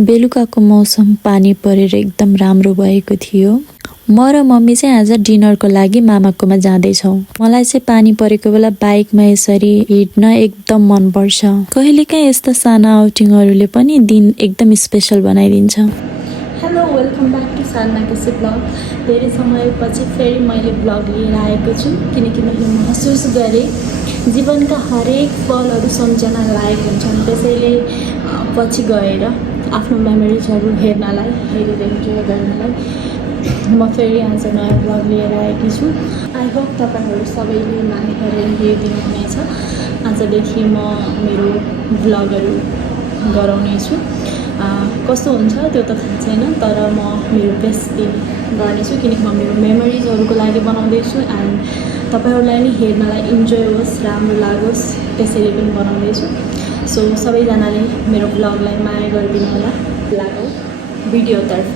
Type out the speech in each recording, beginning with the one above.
बेलुकाको मौसम पानी परेर एकदम राम्रो भएको थियो। म र मम्मी चाहिँ आज डिनरको लागि मामाकोमा जाँदैछौँ। मलाई चाहिँ पानी परेको बेला बाइकमा यसरी हिँड्न एकदम मन पर्छ। कहिलेकाहीँ यस्ता साना आउटिङहरूले पनि दिन एकदम स्पेसल बनाइदिन्छ। Hello, welcome back to Sadhana KC blog. धेरै समयपछि फेरि मैले ब्लग लिएर आएको छु, किनकि मैले महसुस गरेँ जीवनका हरेक पलहरू सम्झना लायक हुन्छन्। त्यसैले पछि गएर आफ्नो मेमोरिजहरू हेर्नलाई, हेरेर इन्जोय गर्नलाई म फेरि आज नयाँ ब्लग लिएर आएकी छु। आई होप तपाईँहरू सबैले माया गरेर हेरिदिनुहुनेछ। आजदेखि म मेरो ब्लगहरू गराउनेछु। कस्तो हुन्छ त्यो त थाहा छैन, तर म मेरो बेस्ट गर्नेछु, किनकि म मेरो मेमोरिजहरूको लागि बनाउँदैछु एन्ड तपाईँहरूलाई नि हेर्नलाई इन्जोय होस्, राम्रो लागोस्, त्यसरी पनि बनाउँदैछु। सो सबैजनाले मेरो ब्लगलाई माया गरिदिनु होला। लागौ भिडियोतर्फ।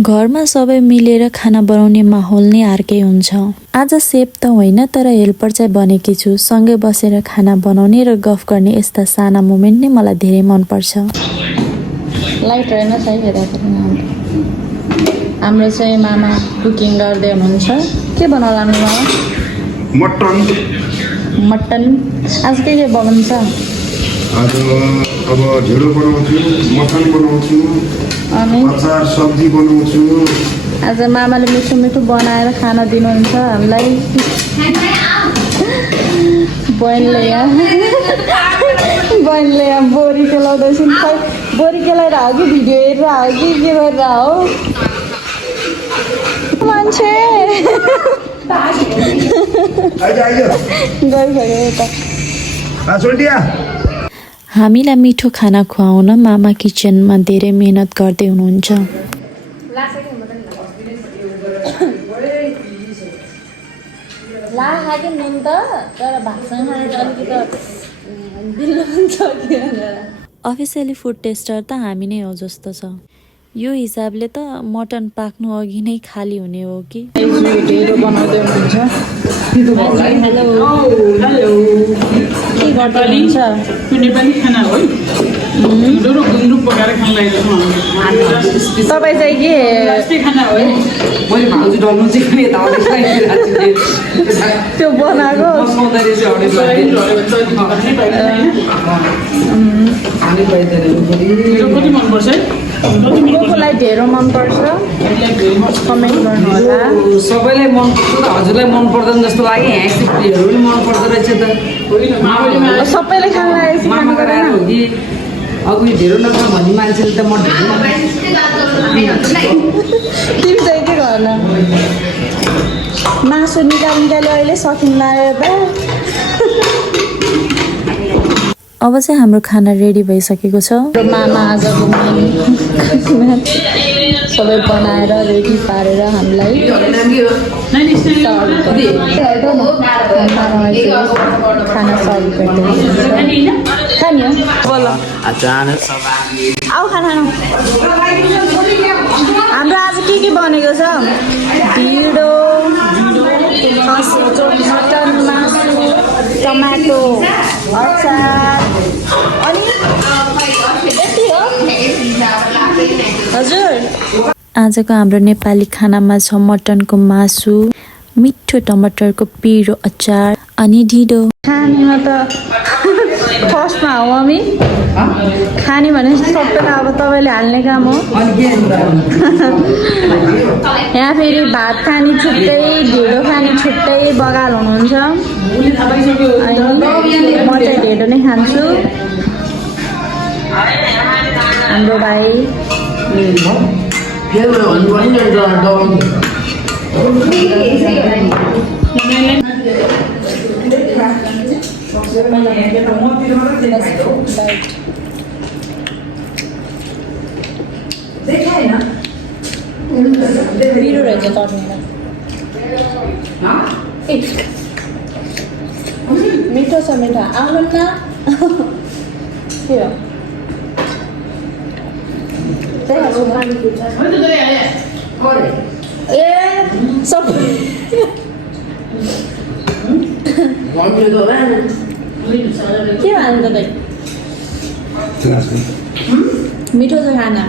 घरमा सबै मिलेर खाना बनाउने माहौल नै अर्कै हुन्छ। आज सेफ त होइन, तर हेल्पर चाहिँ बनेकी छु। सँगै बसेर खाना बनाउने र गफ गर्ने यस्ता साना मोमेन्ट नै मलाई धेरै मनपर्छ। लाइट रहेन हाम्रो चाहिँ मामा कुकिङ गर्दै हुनुहुन्छ। के बनाउला मामा? मटन। आज के बनाउँछ? आज अब ढेँडो बनाउँछु, मटन बनाउँछु, अनि अचार सब्जी बनाउँछु। आज मामाले मिठो मिठो बनाएर खाना दिनुहुन्छ हामीलाई। बहिनीले यहाँ बोरी केलाउँदैछन्। खै बोरी केलाएर हो कि भिडियो हेरेर हो कि के गरेर हो मान्छे? हामीलाई मिठो खाना खुवाउन मामा किचनमा धेरै मेहनत गर्दै हुनुहुन्छ। अफिसियली फुड टेस्टर त हामी नै हो जस्तो छ। यो हिसाबले त मटन पाक्नु अघि नै खाली हुने हो कि? ढेँडो बनाउँदै हुनुहुन्छ। के गर्दै हुनुहुन्छ? नेपाली खाना हो। ढिँडो र गुन्द्रुक पकाएर खान लागेको छ। तपाईँ चाहिँ के राष्ट्रिय खाना हो? मैले भाउजू डल्नु चाहिँ नि त्यो बनाएको कति मनपर्छ है? कोलाई ढेँडो मनपर्छ? कमेन्ट गर्नु होला। सबैलाई मनपर्छ त, हजुरलाई मन पर्दैन जस्तो लाग्यो। यहाँ सिपीहरू पनि मन पर्दो रहेछ त। सबैले खान लागेको मामा गराएर हो कि अघि ढेँडो नखाउँ भन्ने मान्छेले त म ढेँडो तिमी चाहिँ के गर्न? मासु निकाल्यो अहिले सकिन लाग्यो त। अब चाहिँ हाम्रो खाना रेडी भइसकेको छ। मामा आजको सबै बनाएर रेडी पारेर हामीलाई खाना सर्भ गर्दै खाने हो। आऊ खाना। हाम्रो आज के बनेको छ? ढिँडो, मटन, मासु, टमाटो, अचार, अनि यति हो। हजुर, आजको हाम्रो नेपाली खानामा छ मटनको मासु, मिठो टमाटरको पिरो अचार अनि ढिँडो। खानेमा त फर्स्टमा हो मम्मी। खाने भने सबैलाई अब तपाईँले हाल्ने काम हो। यहाँ फेरि भात खाने छुट्टै, ढिँडो खाने छुट्टै बगाल हुनुहुन्छ। म चाहिँ ढिँडो नै खान्छु। हाम्रो भाइ पिरो रहेछ चट्नीमा। मिठो छ मिठो। आउनु न। के हो? ए सब के भन्छ तपाईँ? मिठो छ खाना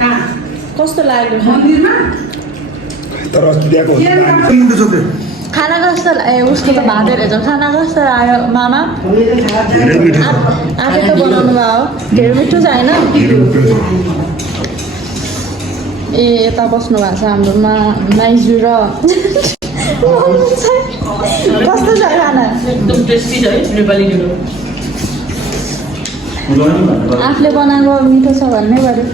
कहाँ कस्तो लाग्यो मन्दिरमा तर अस्ति दिएको मुटु छ त्यो खाना कस्तो उसको त भातै रहेछ खाना कस्तो लाग्यो मामा धेरै मिठो छ आफै त बनाउनु भयो हो धेरै मिठो छ होइन धेरै मिठो छ ए यता बस्नु भएको छ हाम्रो माइजू र कस्तो छ खाना एकदम टेस्टी छ है नेपाली ढिँडो आफूले बनाएको मिठो छ भन्नै पर्यो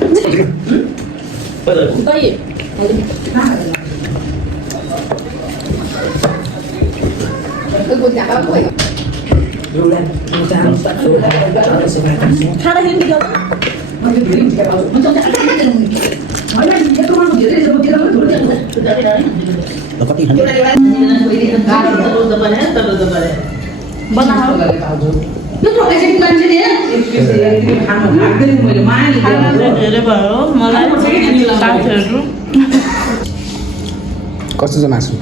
धेरै भयो मलाई साथीहरू कस्तो छ मासु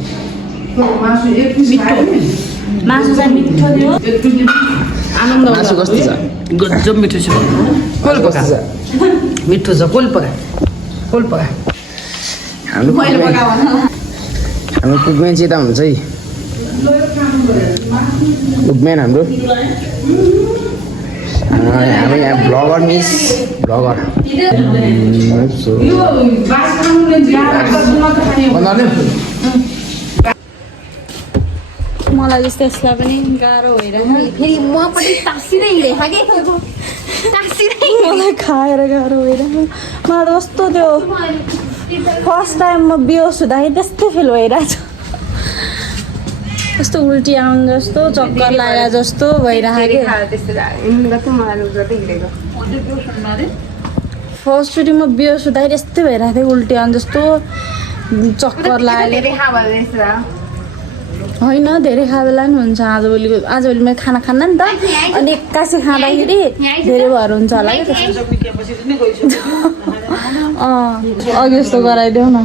मासु चाहिँ मिठो थियो आनन्द मासु कस्तो छ गजब मिठो छ कोल पका कस्तो छ मिठो छ कोल पका हाम्रो कुकम्यान चाहिँ यता हुन्छ है कुकम्यान हाम्रो हाम्रो यहाँ ब्लगर मिस ब्लगर मलाई जस्तो यसलाई पनि गाह्रो भइरहेको फेरि मपट्टि टाँसिँदै हिँडेको कि टाँसिँदै मलाई खाएर गाह्रो भइरहेको मलाई त कस्तो त्यो फर्स्ट टाइम म बेहोस हुँदाखेरि त्यस्तै फिल भइरहेको छ यस्तो उल्टी आउनु जस्तो चक्कर लागेर जस्तो भइरहेको फर्स्टचोटि म बेहोस हुँदाखेरि यस्तै भइरहेको थियो उल्टी आउनु जस्तो चक्कर लागेर होइन धेरै खाए बेला नि हुन्छ आजभोलि मैले खाना खान्न नि त अनि एक्कासी खाँदाखेरि धेरै भएर हुन्छ होला कि अघि जस्तो गराइदेऊ न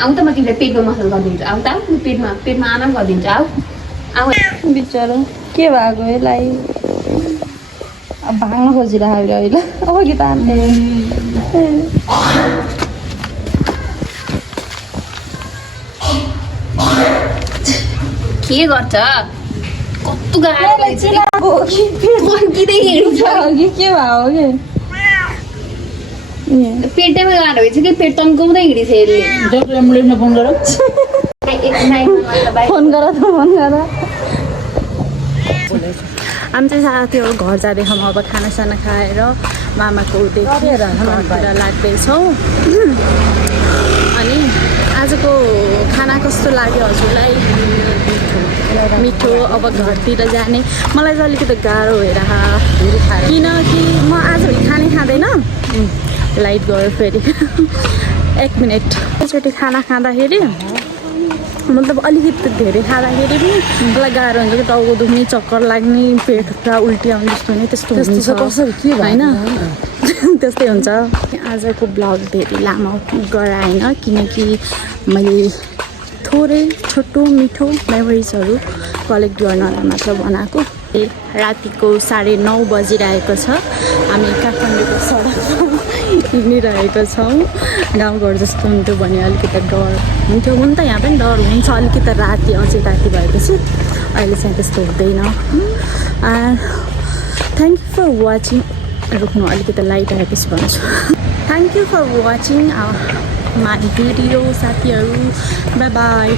आऊ त म तिमीलाई पेटमा मसल गरिदिन्छु आऊ त पेटमा आराम गरिदिन्छु आऊ आऊ बिचरा के भएको यसलाई अब भाग्न खोजिरहेको अहिले अब कि त के गर्छ कस्तो गाह्रो फर्किँदै हिँड्छ कि के भयो कि पेटैमा गाह्रो भएछ कि पेट तन्काउँदै हिँडेछ यसले एम्बुलेन्समा फोन गर फोन गर हामी चाहिँ साथीहरू घर जाँदैछौँ अब खानासाना खाएर मामाको देखेर घरतिर लाग्दैछौँ अनि आजको खाना कस्तो लाग्यो हजुरलाई मिठो अब घरतिर जाने मलाई चाहिँ अलिकति गाह्रो भइरहेको किनकि म आजभोलि खानै खाँदैन लाइट गयो फेरि 1 मिनट एकचोटि खाना खाँदाखेरि मतलब अलिकति धेरै खाँदाखेरि पनि मलाई गाह्रो हुन्छ कि टाउको दुख्ने चक्कर लाग्ने पेट पुरा उल्टी आउने जस्तो हुने त्यस्तो हुन्छ होइन त्यस्तै हुन्छ आजको ब्लग धेरै लामो गराएन किनकि मैले थोरै छोटो मिठो मेमोरिजहरू कलेक्ट गर्नलाई मात्र बनाएको रातिको 9:30 बजिरहेको छ हामी काठमाडौँको सडकमा हिँडिरहेको छौँ गाउँघर जस्तो हुन्थ्यो भने अलिकति डर हुन्थ्यो हुन त यहाँ पनि डर हुन्छ अलिकति राति अझै राति भएपछि अहिले चाहिँ त्यस्तो हुँदैन थ्याङ्क यू फर वाचिङ रोक्नु अलिकति लाइट आएपछि भन्छु thank you for watching my video साथीहरू बाई बाई